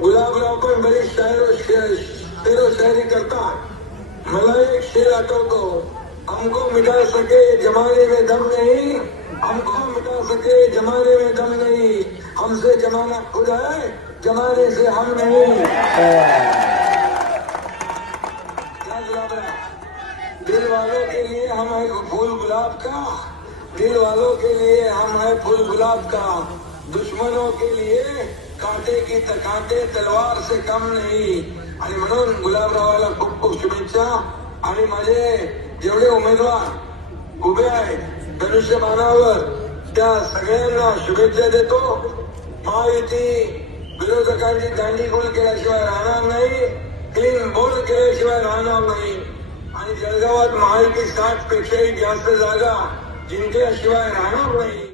गुलाबराव पण बरीच शायर शेरो शायरी करतात मला एक शेर आठवतो हमको मिटा सके जमाने में दम नहीं, हमको मिटा सके जमाने में दम नहीं। हमसे जमाना खुद है, जमाने से हम नहीं। दिल वालों के लिए हम है फूल गुलाब का, दिल वालों के लिए हम है फूल गुलाब का। दुश्मनों के लिए कांटे की कांटे तलवार से कम नाही। आणि म्हणून गुलाबरावाला खूप खूप शुभेच्छा। आणि माझे जेवढे उमेदवार उभे आहेत धनुष्यबाणावर त्या सगळ्यांना शुभेच्छा देतो. महायुती विरोधकांची दांडीगुळ केल्याशिवाय राहणार नाही क्लीन बोल केल्याशिवाय राहणार नाही. आणि जळगावात महायुती साठ पेक्षाही जास्त जागा जिंकल्याशिवाय राहणार नाही.